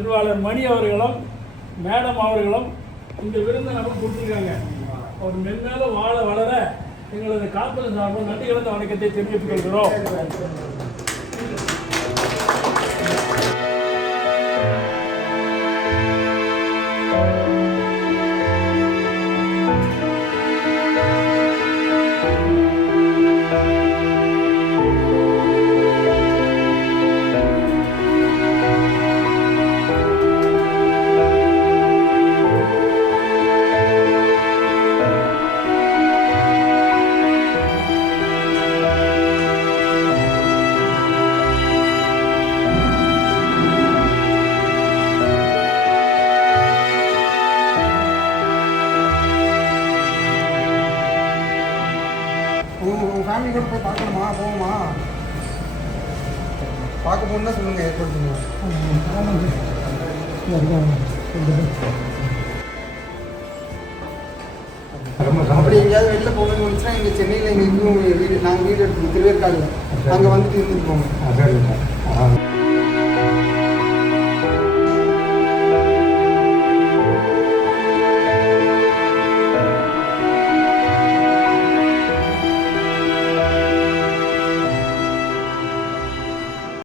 திருவாளர் மணி அவர்களும் மேடம் அவர்களும் இந்த விருந்தை நமக்கு கொடுத்துருக்காங்க. ஒரு மென்மேலும் வாழ வளர எங்களது காப்பது சார்பாக நன்றி கலந்த வணக்கத்தை தெரிவித்துக் கொள்கிறோம். ஃபேமிலி கூட போய் பார்க்கணுமா? போகுமா? பார்க்க போகணுன்னா சொல்லுங்கள், ஏற்படுத்துங்க. அப்படி எங்கேயாவது வெளில போகணும்னு வந்துச்சுன்னா எங்கள் சென்னையில் எங்கள் வீடு நாங்கள் வீடு எடுத்துக்கோம், திருவேற்காடு. அங்கே வந்துட்டு இருந்துட்டு போங்க.